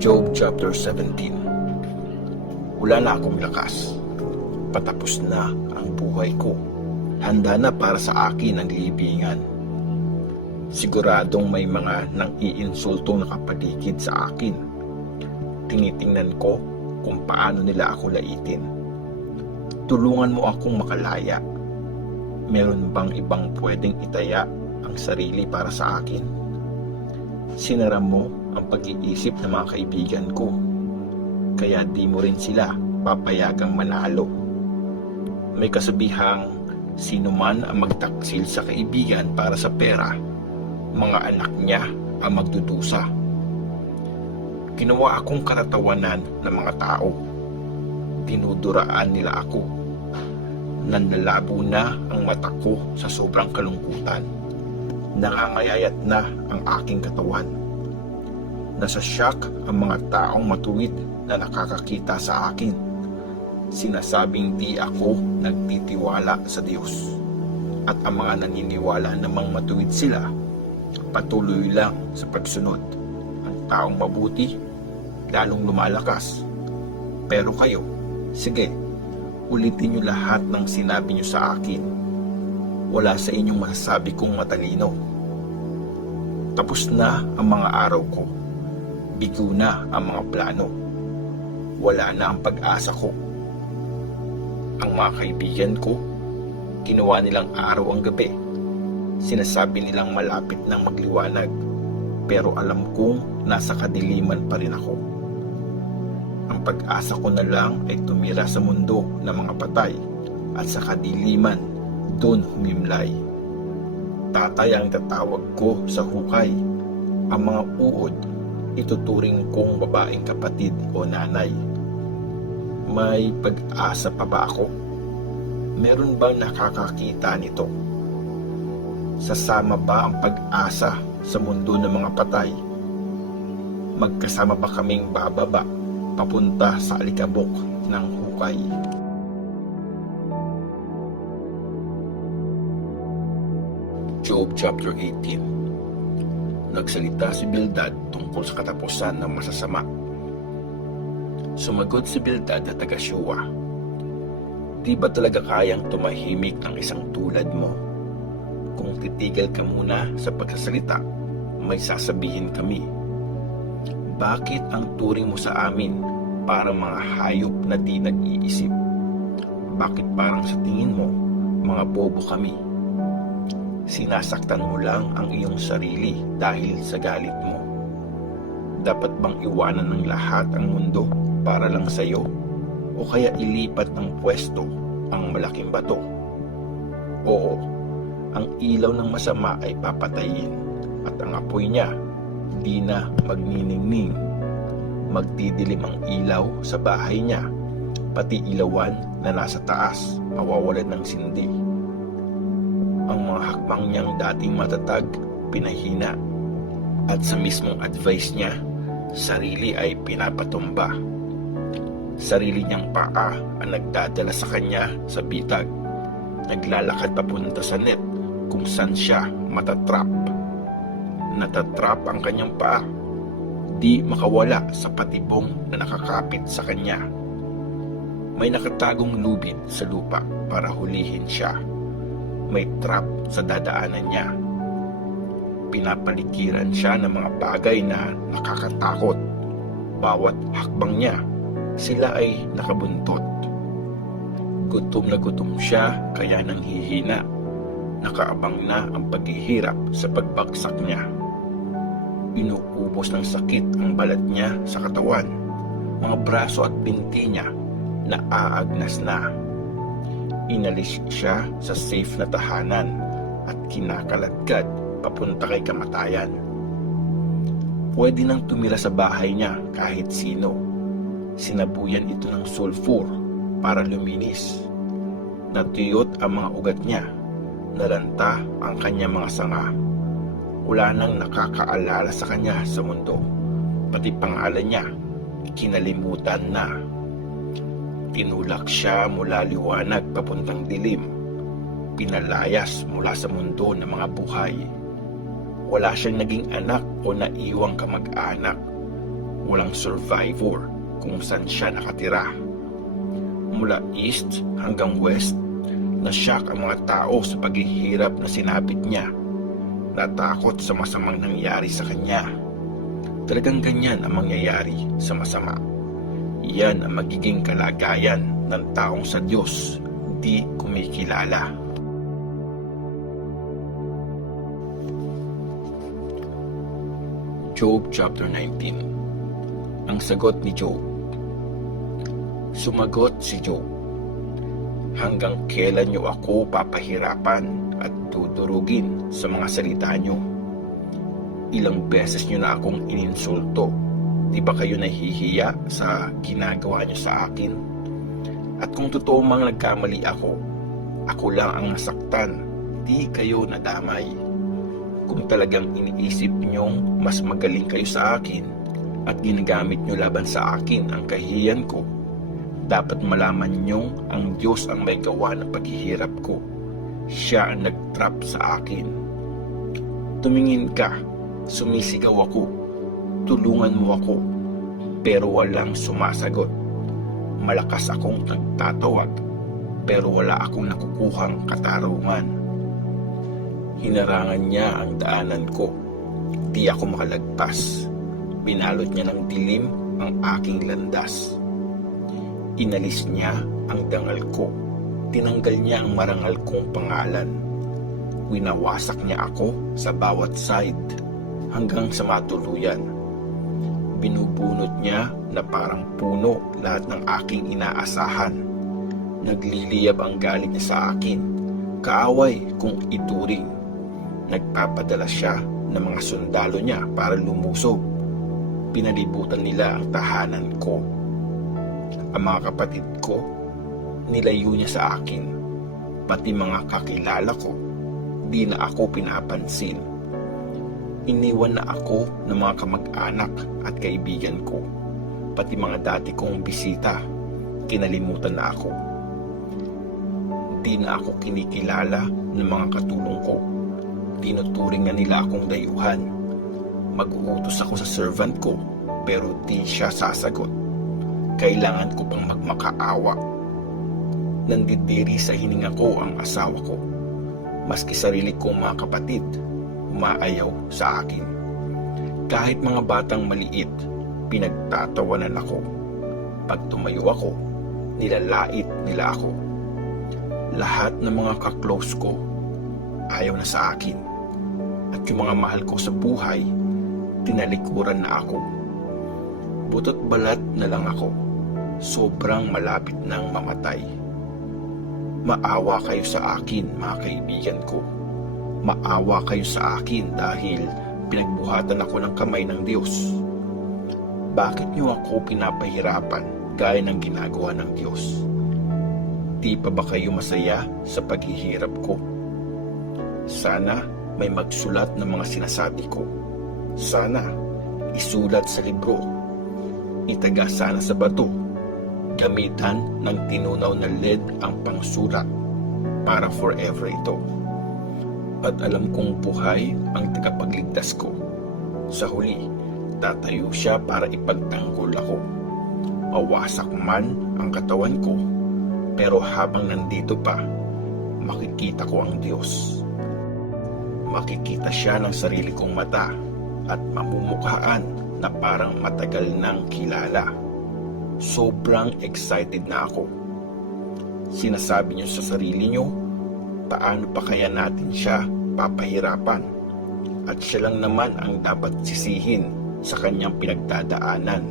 Job chapter 17. Wala na akong lakas. Patapos na ang buhay ko. Handa na para sa akin ang libingan. Siguradong may mga nang iinsultong nakapaligid sa akin. Tinitingnan ko kung paano nila ako laitin. Tulungan mo akong makalaya. Meron bang ibang pwedeng itaya ang sarili para sa akin? Sinara mo ang pag-iisip ng mga kaibigan ko, kaya di mo rin sila papayagang manalo. May kasabihang, sino man ang magtaksil sa kaibigan para sa pera, mga anak niya ang magdudusa. Ginawa akong karatawanan ng mga tao. Dinuduraan nila ako. Nanlalabo na ang mata ko sa sobrang kalungkutan. Nangangayayat na ang aking katawan. Nasa shock ang mga taong matuwid na nakakakita sa akin. Sinasabing di ako nagtitiwala sa Diyos. At ang mga naniniwala namang matuwid sila, patuloy lang sa pagsunod. Ang taong mabuti, lalong lumalakas. Pero kayo, sige, ulitin niyo lahat ng sinabi niyo sa akin. Wala sa inyong masasabi kong matalino. Tapos na ang mga araw ko. Bigo na ang mga plano. Wala na ang pag-asa ko. Ang mga kaibigan ko, ginawa nilang araw ang gabi. Sinasabi nilang malapit nang magliwanag, pero alam kong nasa kadiliman pa rin ako. Ang pag-asa ko na lang ay tumira sa mundo ng mga patay at sa kadiliman doon humimlay. Tatay ang tatawag ko sa hukay. Ang mga uod, ituturing kong babaeng kapatid o nanay. May pag-asa pa ba ako? Meron bang nakakakita nito? Sasama ba ang pag-asa sa mundo ng mga patay? Magkasama ba kaming bababa papunta sa alikabok ng hukay? Job chapter 18. Nagsalita si Bildad tungkol sa katapusan ng masasama. Sumagot si Bildad na taga-Shuwa, di ba talaga kayang tumahimik ang isang tulad mo? Kung titigil ka muna sa pagsasalita, may sasabihin kami. Bakit ang turing mo sa amin para mga hayop na di nag-iisip? Bakit parang sa tingin mo, mga bobo kami? Sinasaktan mo lang ang iyong sarili dahil sa galit mo. Dapat bang iwanan ng lahat ang mundo para lang sa iyo? O kaya ilipat ng pwesto ang malaking bato? Oo, ang ilaw ng masama ay papatayin at ang apoy niya di na magniningning. Magdidilim ang ilaw sa bahay niya, pati ilawan na nasa taas mawawalan ng sindi. Ang mga hakbang niyang dating matatag, pinahina. At sa mismong advice niya, sarili ay pinapatumba. Sarili niyang paa ang nagdadala sa kanya sa bitag. Naglalakad papunta sa net kung saan siya matatrap. Natatrap ang kanyang paa. Di makawala sa patibong na nakakapit sa kanya. May nakatagong lubid sa lupa para hulihin siya. May trap sa dadaanan niya. Pinapaligiran siya ng mga bagay na nakakatakot. Bawat hakbang niya, sila ay nakabuntot. Gutom na gutom siya kaya nanghihina. Nakaabang na ang paghihirap sa pagbagsak niya. Inuubos ng sakit ang balat niya sa katawan. Mga braso at binti niya naaagnas na. Inalis siya sa safe na tahanan at kinakaladkad papunta kay kamatayan. Pwede nang tumira sa bahay niya kahit sino. Sinabuyan ito ng sulfur para luminis. Natuyot ang mga ugat niya. Nalanta ang kanyang mga sanga. Wala nang nakakaalala sa kanya sa mundo. Pati pangalan niya, kinalimutan na. Tinulak siya mula liwanag papuntang dilim. Pinalayas mula sa mundo ng mga buhay. Wala siyang naging anak o naiwang kamag-anak. walang survivor kung saan siya nakatira. Mula east hanggang west, nasyak ang mga tao sa paghihirap na sinapit niya. Natakot sa masamang nangyari sa kanya. Talagang ganyan ang mangyayari sa masama. Yan ang magiging kalagayan ng taong sa Diyos di kumikilala. Job chapter 19. Ang sagot ni Job. Sumagot si Job, hanggang kailan niyo ako papahirapan at tudurugin sa mga salita niyo? Ilang beses niyo na akong ininsulto. Di ba kayo nahihiya sa ginagawa niyo sa akin? At kung totoo mang nagkamali ako lang ang nasaktan, di kayo nadamay. Kung talagang iniisip niyong mas magaling kayo sa akin at ginagamit niyo laban sa akin ang kahihiyan ko, dapat malaman niyong ang Diyos ang may gawa ng paghihirap ko. Siya ang nag-trap sa akin. Tumingin ka, sumisigaw ako, tulungan mo ako, pero walang sumasagot. Malakas akong nagtatawag, pero wala akong nakukuhang katarungan. Hinarangan niya ang daanan ko, di ako makalagpas. Binalot niya ng dilim ang aking landas. Inalis niya ang dangal ko, tinanggal niya ang marangal kong pangalan. Winawasak niya ako sa bawat side hanggang sa matuluyan. Binubunot niya na parang puno lahat ng aking inaasahan. Nagliliyab ang galit niya sa akin, kaaway kung ituring. Nagpapadala siya ng mga sundalo niya para lumusob. Pinalibutan nila ang tahanan ko. Ang mga kapatid ko, nilayo niya sa akin. Pati mga kakilala ko, di na ako pinapansin. Iniwan na ako ng mga kamag-anak at kaibigan ko. Pati mga dati kong bisita, kinalimutan na ako. Di na ako kinikilala ng mga katulong ko. Tinuturing na nila akong dayuhan. Mag-uutos ako sa servant ko, pero di siya sasagot. Kailangan ko pang magmakaawa. Nandidiri sa hininga ko ang asawa ko. Maski sarili kong mga kapatid, umaayaw sa akin. Kahit mga batang maliit, pinagtatawanan ako. Pag tumayo ako, nilalait nila ako. Lahat ng mga kaklose ko, ayaw na sa akin. At yung mga mahal ko sa buhay, tinalikuran na ako. Butot balat na lang ako. Sobrang malapit nang mamatay. Maawa kayo sa akin, mga kaibigan ko. Maawa kayo sa akin dahil pinagbuhatan ako ng kamay ng Diyos. Bakit niyo ako pinapahirapan gaya ng ginagawa ng Diyos? Di pa ba kayo masaya sa paghihirap ko? Sana may magsulat ng mga sinasabi ko. Sana isulat sa libro. Itaga sana sa bato. Gamitan ng tinunaw na lead ang pangsulat para forever ito. At alam kong buhay ang tagapagligtas ko. Sa huli, tatayo siya para ipagtanggol ako. Mawasak man ang katawan ko, pero habang nandito pa, makikita ko ang Diyos. Makikita siya ng sarili kong mata at mamumukhaan na parang matagal nang kilala. Sobrang excited na ako. Sinasabi niyo sa sarili niyo, paano pa kaya natin siya papahirapan? At siya lang naman ang dapat sisihin sa kanyang pinagdadaanan.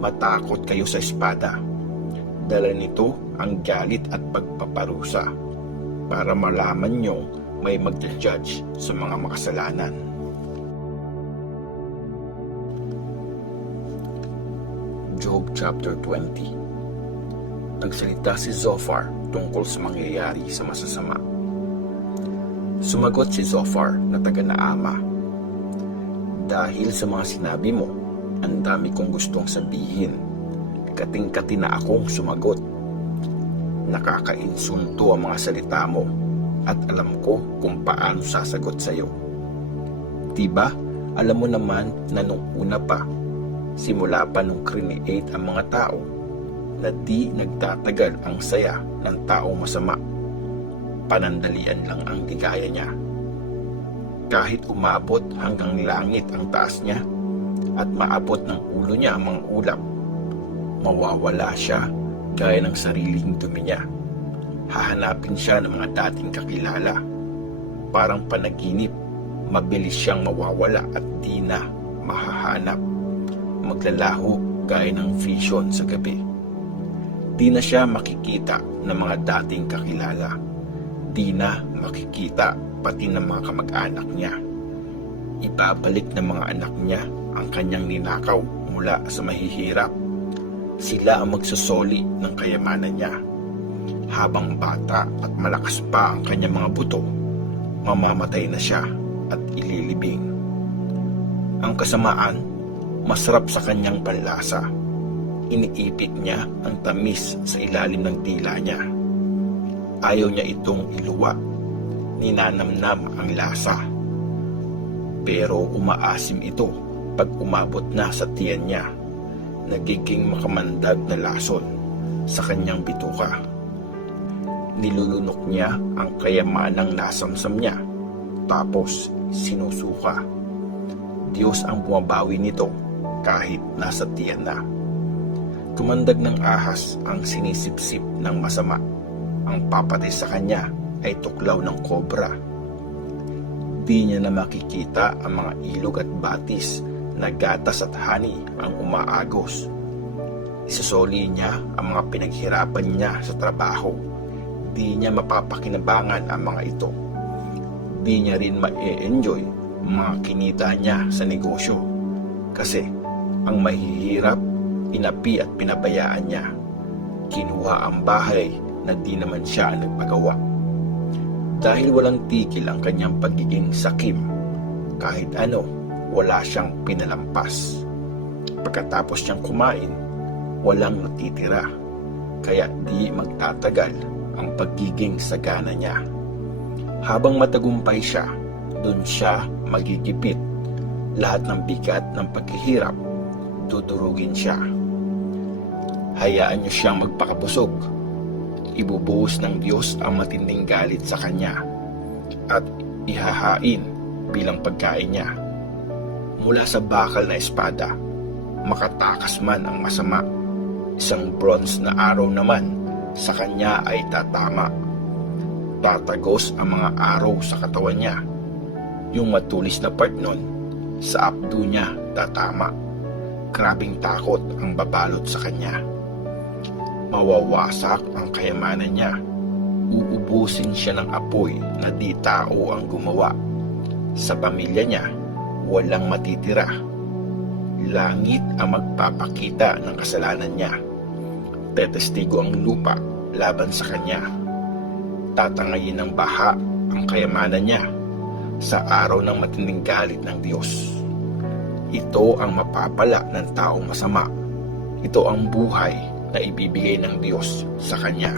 Matakot kayo sa espada. Dala nito ang galit at pagpaparusa para malaman niyong may magja-judge sa mga makasalanan. Job chapter 20. Nagsalita si Zophar tungkol sa mangyayari sa masasama. Sumagot si Zophar na taga Naama, dahil sa mga sinabi mo, ang dami kong gustong sabihin. Kating-kati na akong sumagot. Nakakainsulto ang mga salita mo at alam ko kung paano sasagot sa iyo. Diba, alam mo naman na nung una pa, Simula pa nung create ang mga tao na di nagtatagal ang saya ng taong masama. Panandalian lang ang ligaya niya. Kahit umabot hanggang langit ang taas niya at maabot ng ulo niya ang mga ulap, mawawala siya gaya ng sariling dumi niya. Hahanapin siya ng mga dating kakilala. Parang panaginip, mabilis siyang mawawala at di na mahahanap. Maglalaho gaya ng vision sa gabi. Di na siya makikita ng mga dating kakilala. Di na makikita pati ng mga kamag-anak niya. Ibabalik ng mga anak niya ang kanyang ninakaw mula sa mahihirap. Sila ang magsusoli ng kayamanan niya. Habang bata at malakas pa ang kanyang mga buto, mamamatay na siya at ililibing. Ang kasamaan, masarap sa kanyang panlasa. Iniipit niya ang tamis sa ilalim ng dila niya. Ayaw niya itong iluwa. Ninanamnam ang lasa. Pero umaasim ito pag umabot na sa tiyan niya. Nagiging makamandag na lason sa kanyang bituka. Nilulunok niya ang kayamanang nasamsam niya, tapos sinusuka. Diyos ang bumabawi nito kahit nasa tiyan na. Tumandag ng ahas ang sinisipsip ng masama. Ang papatay sa kanya ay tuklaw ng kobra. Di niya na makikita ang mga ilog at batis na gatas at hani ang umaagos. Isasoli niya ang mga pinaghirapan niya sa trabaho. Di niya mapapakinabangan ang mga ito. Di niya rin ma-enjoy ang mga kinita niya sa negosyo. Kasi ang mahihirap, inapi at pinabayaan niya. Kinuha ang bahay na di naman siya nagpagawa. Dahil walang tigil ang kanyang pagiging sakim, kahit ano, wala siyang pinalampas. Pagkatapos niyang kumain, walang natitira. Kaya di magtatagal ang pagiging sagana niya. Habang matagumpay siya, dun siya magigipit. Lahat ng bigat ng paghihirap, dudurugin siya. Hayaan niyo siyang magpakabusog. Ibubuhos ng Diyos ang matinding galit sa kanya at ihahain bilang pagkain niya. Mula sa bakal na espada, makatakas man ang masama. Isang bronze na araw naman sa kanya ay tatama. Tatagos ang mga araw sa katawan niya. Yung matulis na part nun, sa abdo niya tatama. Grabing takot ang babalot sa kanya. Mawawasak ang kayamanan niya. Uubusin siya ng apoy na di tao ang gumawa. Sa pamilya niya, walang matitira. Langit ang magpapakita ng kasalanan niya. Tetestigo ang lupa laban sa kanya. Tatangayin ng baha ang kayamanan niya sa araw ng matinding galit ng Diyos. Ito ang mapapala ng taong masama. Ito ang buhay na ibibigay ng Diyos sa kanya.